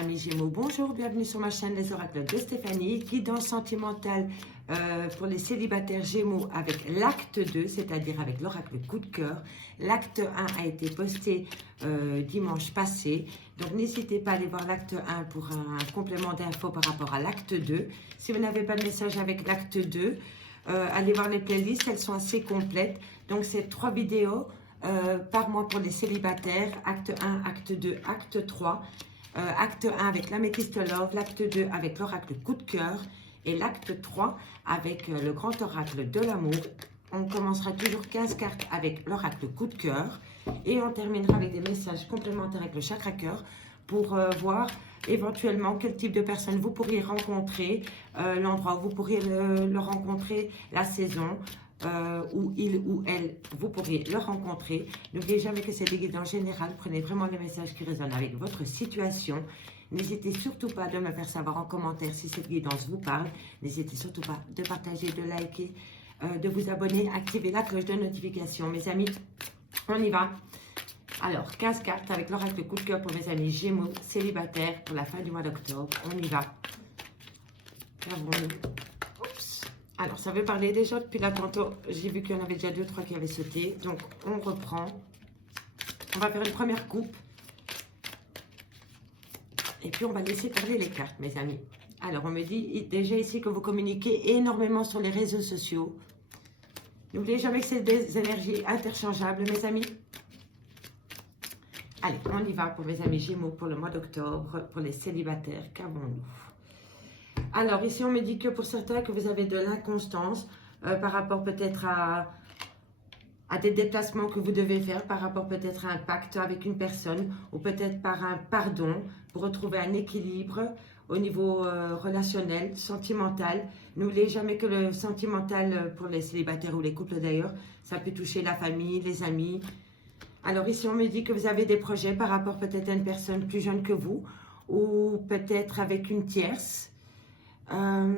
Amis Gémeaux, bonjour, bienvenue sur ma chaîne Les Oracles de Stéphanie, guidance sentimentale pour les célibataires Gémeaux avec l'acte 2, c'est-à-dire avec l'oracle coup de cœur. L'acte 1 a été posté dimanche passé, donc n'hésitez pas à aller voir l'acte 1 pour un complément d'infos par rapport à l'acte 2. Si vous n'avez pas de message avec l'acte 2, allez voir les playlists, elles sont assez complètes. Donc c'est 3 vidéos par mois pour les célibataires, acte 1, acte 2, acte 3. Acte 1 avec l'améthyste love, l'acte 2 avec l'oracle coup de cœur et l'acte 3 avec le grand oracle de l'amour. On commencera toujours 15 cartes avec l'oracle coup de cœur et on terminera avec des messages complémentaires avec le chakra cœur pour voir éventuellement quel type de personne vous pourriez rencontrer, l'endroit où vous pourriez le rencontrer, la saison. Où il ou elle, vous pourrez le rencontrer. N'oubliez jamais que c'est des guides en général. Prenez vraiment les messages qui résonnent avec votre situation. N'hésitez surtout pas de me faire savoir en commentaire si cette guidance vous parle. N'hésitez surtout pas de partager, de liker, de vous abonner, activer la cloche de notification. Mes amis, on y va. Alors, 15 cartes avec l'oracle coup de cœur pour mes amis Gémeaux, célibataires pour la fin du mois d'octobre. On y va. Qu'avons-nous? Alors, ça veut parler déjà depuis là tantôt. J'ai vu qu'il y en avait déjà 2-3 qui avaient sauté. Donc, on reprend. On va faire une première coupe. Et puis, on va laisser parler les cartes, mes amis. Alors, on me dit déjà ici que vous communiquez énormément sur les réseaux sociaux. N'oubliez jamais que c'est des énergies interchangeables, mes amis. Allez, on y va pour mes amis Gémeaux pour le mois d'octobre, pour les célibataires. Qu'avons-nous? Alors, ici, on me dit que pour certains, que vous avez de l'inconstance par rapport peut-être à des déplacements que vous devez faire, par rapport peut-être à un pacte avec une personne, ou peut-être par un pardon, pour retrouver un équilibre au niveau relationnel, sentimental. N'oubliez jamais que le sentimental, pour les célibataires ou les couples d'ailleurs, ça peut toucher la famille, les amis. Alors ici, on me dit que vous avez des projets par rapport peut-être à une personne plus jeune que vous, ou peut-être avec une tierce. En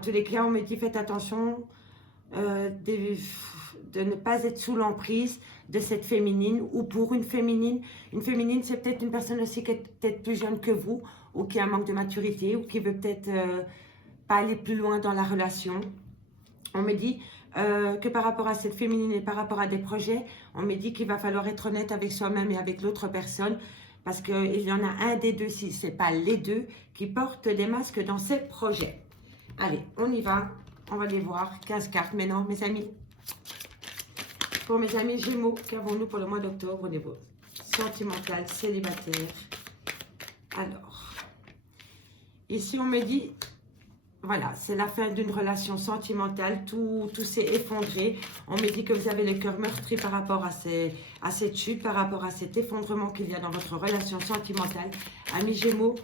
tous les cas, on me dit faites attention de ne pas être sous l'emprise de cette féminine ou pour une féminine. Une féminine, c'est peut-être une personne aussi qui est peut-être plus jeune que vous ou qui a un manque de maturité ou qui veut peut-être pas aller plus loin dans la relation. On me dit que par rapport à cette féminine et par rapport à des projets, on me dit qu'il va falloir être honnête avec soi-même et avec l'autre personne. Parce qu'il y en a un des deux, si ce n'est pas les deux, qui portent des masques dans ces projets. Allez, on y va. On va les voir. 15 cartes maintenant, mes amis. Pour mes amis Gémeaux, qu'avons-nous pour le mois d'octobre au niveau sentimental, célibataire? Alors, ici on me dit, voilà, c'est la fin d'une relation sentimentale, tout s'est effondré. On me dit que vous avez le cœur meurtri par rapport à cette chute, par rapport à cet effondrement qu'il y a dans votre relation sentimentale. Amis Gémeaux,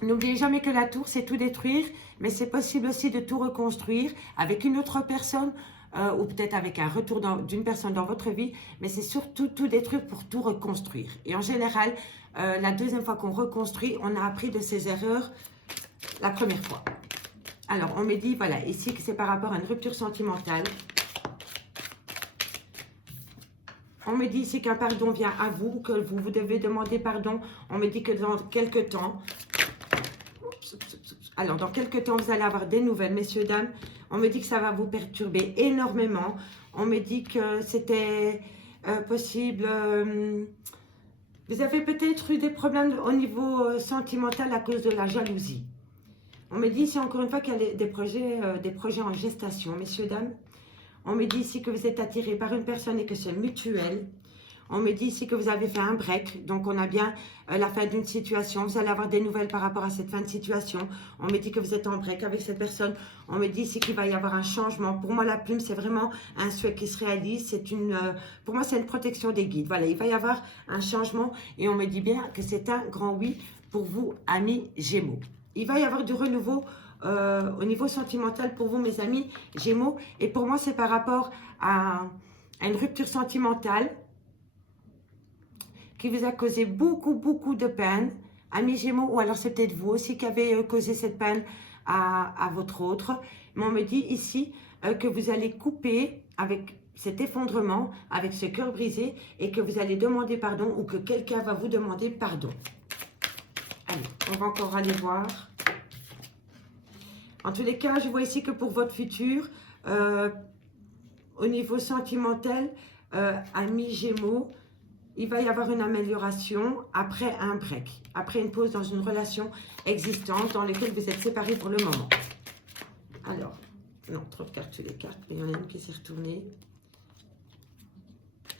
n'oubliez jamais que la tour, c'est tout détruire, mais c'est possible aussi de tout reconstruire avec une autre personne ou peut-être avec un retour d'une personne dans votre vie, mais c'est surtout tout détruire pour tout reconstruire. Et en général, la deuxième fois qu'on reconstruit, on a appris de ses erreurs la première fois. Alors, on me dit, voilà, ici que c'est par rapport à une rupture sentimentale. On me dit ici qu'un pardon vient à vous, que vous devez demander pardon. On me dit que dans quelques temps, alors dans quelques temps, vous allez avoir des nouvelles, messieurs, dames. On me dit que ça va vous perturber énormément. On me dit que c'était possible. Vous avez peut-être eu des problèmes au niveau sentimental à cause de la jalousie. On me dit ici encore une fois qu'il y a des projets en gestation, messieurs, dames. On me dit ici que vous êtes attiré par une personne et que c'est mutuel. On me dit ici que vous avez fait un break, donc on a bien la fin d'une situation. Vous allez avoir des nouvelles par rapport à cette fin de situation. On me dit que vous êtes en break avec cette personne. On me dit ici qu'il va y avoir un changement. Pour moi, la plume, c'est vraiment un souhait qui se réalise. Pour moi, c'est une protection des guides. Voilà, il va y avoir un changement et on me dit bien que c'est un grand oui pour vous, amis Gémeaux. Il va y avoir du renouveau au niveau sentimental pour vous, mes amis Gémeaux. Et pour moi, c'est par rapport à une rupture sentimentale qui vous a causé beaucoup de peine, amis Gémeaux, ou alors c'est peut-être vous aussi qui avez causé cette peine à votre autre. Mais on me dit ici que vous allez couper avec cet effondrement, avec ce cœur brisé et que vous allez demander pardon ou que quelqu'un va vous demander pardon. Allez, on va encore aller voir. En tous les cas, je vois ici que pour votre futur, au niveau sentimental, amis Gémeaux, il va y avoir une amélioration après un break, après une pause dans une relation existante dans laquelle vous êtes séparés pour le moment. Alors, non, trop de cartes sur les cartes, mais il y en a une qui s'est retournée.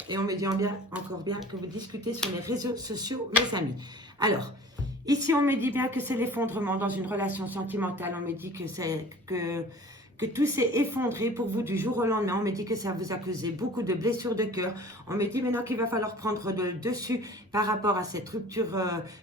Et on me dit encore bien que vous discutez sur les réseaux sociaux, mes amis. Alors, ici, on me dit bien que c'est l'effondrement dans une relation sentimentale. On me dit que tout s'est effondré pour vous du jour au lendemain. On me dit que ça vous a causé beaucoup de blessures de cœur. On me dit maintenant qu'il va falloir prendre le dessus par rapport à cette rupture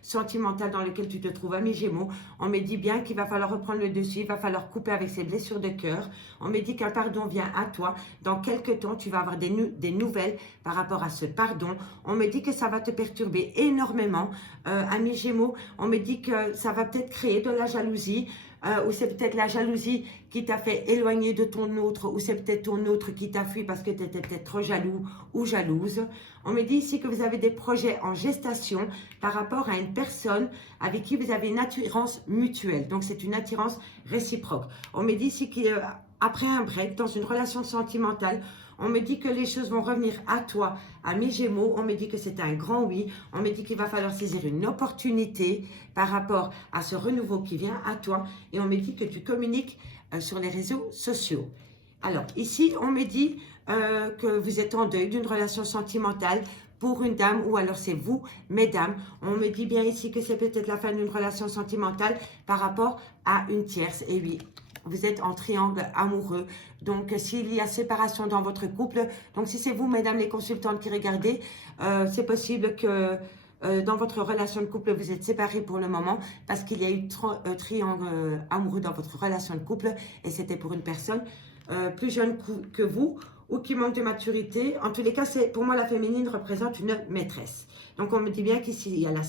sentimentale dans laquelle tu te trouves, ami Gémeaux. On me dit bien qu'il va falloir reprendre le dessus, il va falloir couper avec ces blessures de cœur. On me dit qu'un pardon vient à toi. Dans quelques temps, tu vas avoir des nouvelles par rapport à ce pardon. On me dit que ça va te perturber énormément, ami Gémeaux. On me dit que ça va peut-être créer de la jalousie. Ou c'est peut-être la jalousie qui t'a fait éloigner de ton autre, ou c'est peut-être ton autre qui t'a fui parce que tu étais peut-être trop jaloux ou jalouse. On me dit ici que vous avez des projets en gestation par rapport à une personne avec qui vous avez une attirance mutuelle. Donc c'est une attirance réciproque. On me dit ici qu'après un break, dans une relation sentimentale, on me dit que les choses vont revenir à toi, à mes Gémeaux. On me dit que c'est un grand oui. On me dit qu'il va falloir saisir une opportunité par rapport à ce renouveau qui vient à toi. Et on me dit que tu communiques sur les réseaux sociaux. Alors, ici, on me dit que vous êtes en deuil d'une relation sentimentale pour une dame, ou alors c'est vous, mesdames. On me dit bien ici que c'est peut-être la fin d'une relation sentimentale par rapport à une tierce. Et oui, vous êtes en triangle amoureux. Donc, s'il y a séparation dans votre couple, donc si c'est vous, mesdames les consultantes qui regardez, c'est possible que dans votre relation de couple, vous êtes séparés pour le moment parce qu'il y a eu triangle amoureux dans votre relation de couple et c'était pour une personne plus jeune que vous ou qui manque de maturité. En tous les cas, pour moi, la féminine représente une maîtresse. Donc, on me dit bien qu'ici, il y a la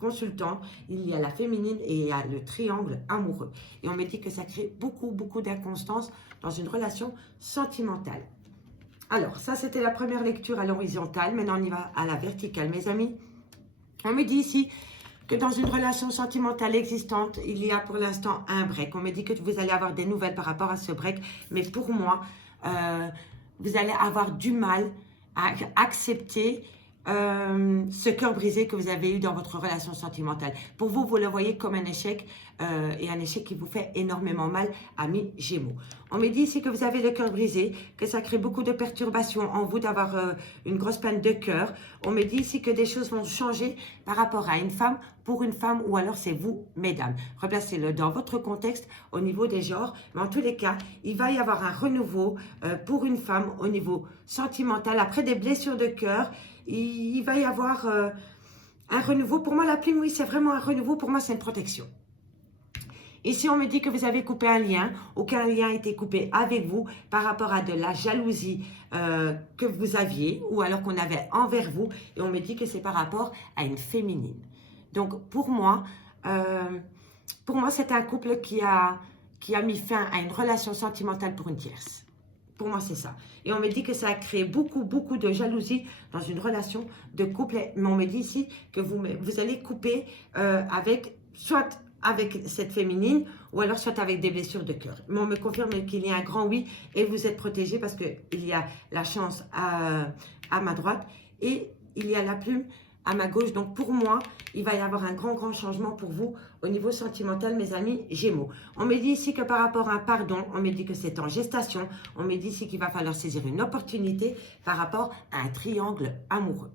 consultante, il y a la féminine et il y a le triangle amoureux. Et on me dit que ça crée beaucoup, beaucoup d'inconstance dans une relation sentimentale. Alors, ça, c'était la première lecture à l'horizontale. Maintenant, on y va à la verticale, mes amis. On me dit ici que dans une relation sentimentale existante, il y a pour l'instant un break. On me dit que vous allez avoir des nouvelles par rapport à ce break. Mais pour moi, vous allez avoir du mal à accepter ce cœur brisé que vous avez eu dans votre relation sentimentale. Pour vous, vous le voyez comme un échec et un échec qui vous fait énormément mal, amis Gémeaux. On me dit ici que vous avez le cœur brisé, que ça crée beaucoup de perturbations en vous d'avoir une grosse peine de cœur. On me dit ici que des choses vont changer par rapport à une femme, pour une femme, ou alors c'est vous, mesdames. Replacez-le dans votre contexte au niveau des genres. Mais en tous les cas, il va y avoir un renouveau pour une femme au niveau sentimental. Après des blessures de cœur, il va y avoir un renouveau. Pour moi, la plume, oui, c'est vraiment un renouveau. Pour moi, c'est une protection. Ici, on me dit que vous avez coupé un lien, aucun lien a été coupé avec vous par rapport à de la jalousie que vous aviez ou alors qu'on avait envers vous. Et on me dit que c'est par rapport à une féminine. Donc, pour moi c'est un couple qui a mis fin à une relation sentimentale pour une tierce. Pour moi, c'est ça. Et on me dit que ça a créé beaucoup, beaucoup de jalousie dans une relation de couple. Mais on me dit ici que vous allez couper soit avec cette féminine ou alors soit avec des blessures de cœur. Mais on me confirme qu'il y a un grand oui et vous êtes protégés parce qu'il y a la chance à ma droite et il y a la plume à ma gauche. Donc pour moi, il va y avoir un grand, grand changement pour vous au niveau sentimental, mes amis Gémeaux. On me dit ici que par rapport à un pardon, on me dit que c'est en gestation. On me dit ici qu'il va falloir saisir une opportunité par rapport à un triangle amoureux.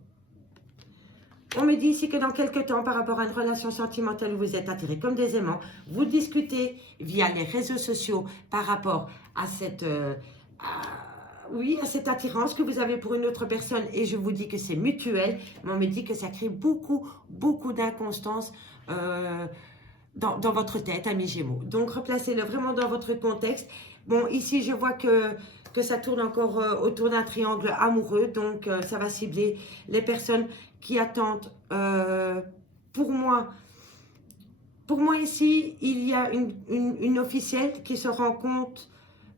On me dit ici que dans quelques temps, par rapport à une relation sentimentale où vous êtes attirés comme des aimants, vous discutez via les réseaux sociaux par rapport à cette... à cette attirance que vous avez pour une autre personne et je vous dis que c'est mutuel, mais on me dit que ça crée beaucoup, beaucoup d'inconstance dans votre tête, amis Gémeaux. Donc, replacez-le vraiment dans votre contexte. Bon, ici, je vois que ça tourne encore autour d'un triangle amoureux, donc ça va cibler les personnes qui attendent. Pour moi, ici, il y a une officielle qui se rend compte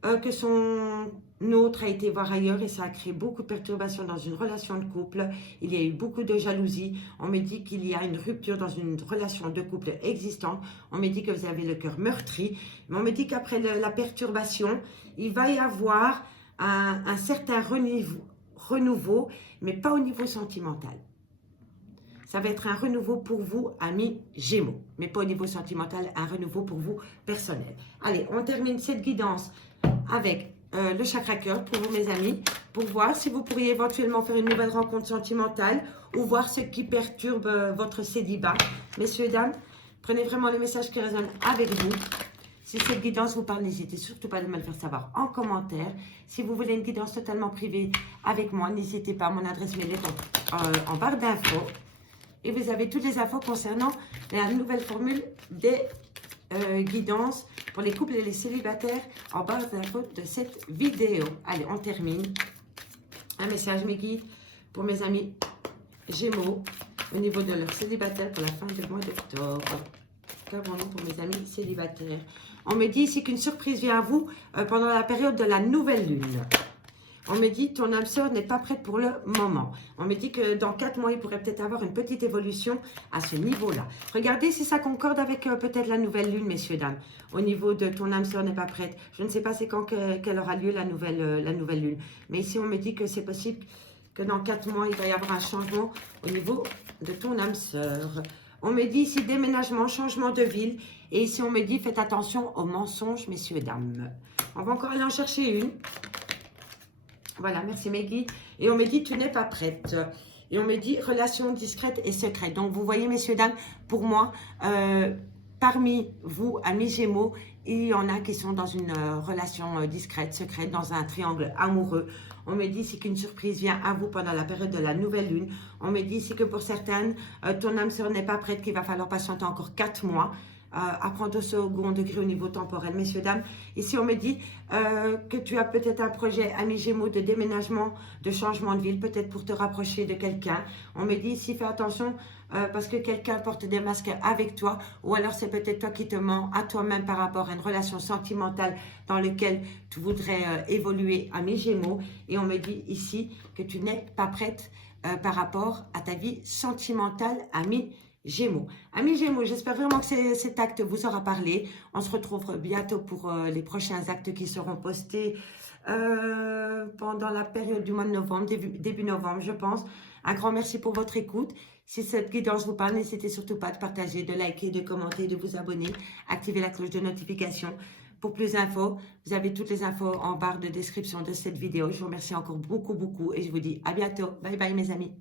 que son autre a été voir ailleurs et ça a créé beaucoup de perturbations dans une relation de couple. Il y a eu beaucoup de jalousie. On me dit qu'il y a une rupture dans une relation de couple existante. On me dit que vous avez le cœur meurtri. Mais on me dit qu'après la perturbation, il va y avoir un certain renouveau, mais pas au niveau sentimental. Ça va être un renouveau pour vous, amis Gémeaux, mais pas au niveau sentimental, un renouveau pour vous personnel. Allez, on termine cette guidance avec le chakra cœur pour vous, mes amis, pour voir si vous pourriez éventuellement faire une nouvelle rencontre sentimentale ou voir ce qui perturbe votre célibat. Messieurs, dames, prenez vraiment le message qui résonne avec vous. Si cette guidance vous parle, n'hésitez surtout pas de me le faire savoir en commentaire. Si vous voulez une guidance totalement privée avec moi, n'hésitez pas, mon adresse mail est en barre d'infos. Et vous avez toutes les infos concernant la nouvelle formule des guidances pour les couples et les célibataires en barre d'infos de cette vidéo. Allez, on termine. Un message, mes guides, pour mes amis Gémeaux au niveau de leur célibataire pour la fin du mois d'octobre. Qu'avons-nous pour mes amis célibataires? On me dit ici qu'une surprise vient à vous pendant la période de la nouvelle lune. On me dit ton âme sœur n'est pas prête pour le moment. On me dit que dans 4 mois, il pourrait peut-être avoir une petite évolution à ce niveau-là. Regardez si ça concorde avec peut-être la nouvelle lune, messieurs, dames. Au niveau de ton âme sœur n'est pas prête. Je ne sais pas c'est quand qu'elle aura lieu la nouvelle lune. Mais ici, on me dit que c'est possible que dans 4 mois, il va y avoir un changement au niveau de ton âme sœur. On me dit ici déménagement, changement de ville. Et ici, on me dit faites attention aux mensonges, messieurs, dames. On va encore aller en chercher une. Voilà, merci mes guides. Et on me dit, tu n'es pas prête. Et on me dit, relation discrète et secrète. Donc, vous voyez, messieurs, dames, pour moi, parmi vous, amis Gémeaux, il y en a qui sont dans une relation discrète, secrète, dans un triangle amoureux. On me dit ici qu'une surprise vient à vous pendant la période de la nouvelle lune. On me dit ici que pour certaines, ton âme sœur n'est pas prête, qu'il va falloir patienter encore 4 mois. À prendre au second degré au niveau temporel, messieurs, dames. Ici, on me dit que tu as peut-être un projet, ami Gémeaux, de déménagement, de changement de ville, peut-être pour te rapprocher de quelqu'un. On me dit ici, fais attention parce que quelqu'un porte des masques avec toi, ou alors c'est peut-être toi qui te mens à toi-même par rapport à une relation sentimentale dans laquelle tu voudrais évoluer, ami Gémeaux. Et on me dit ici que tu n'es pas prête par rapport à ta vie sentimentale, ami Gémeaux. Amis Gémeaux, j'espère vraiment que cet acte vous aura parlé. On se retrouve bientôt pour les prochains actes qui seront postés pendant la période du mois de novembre, début novembre, je pense. Un grand merci pour votre écoute. Si cette guidance vous parle, n'hésitez surtout pas de partager, de liker, de commenter, de vous abonner, activer la cloche de notification. Pour plus d'infos, vous avez toutes les infos en barre de description de cette vidéo. Je vous remercie encore beaucoup et je vous dis à bientôt. Bye bye mes amis.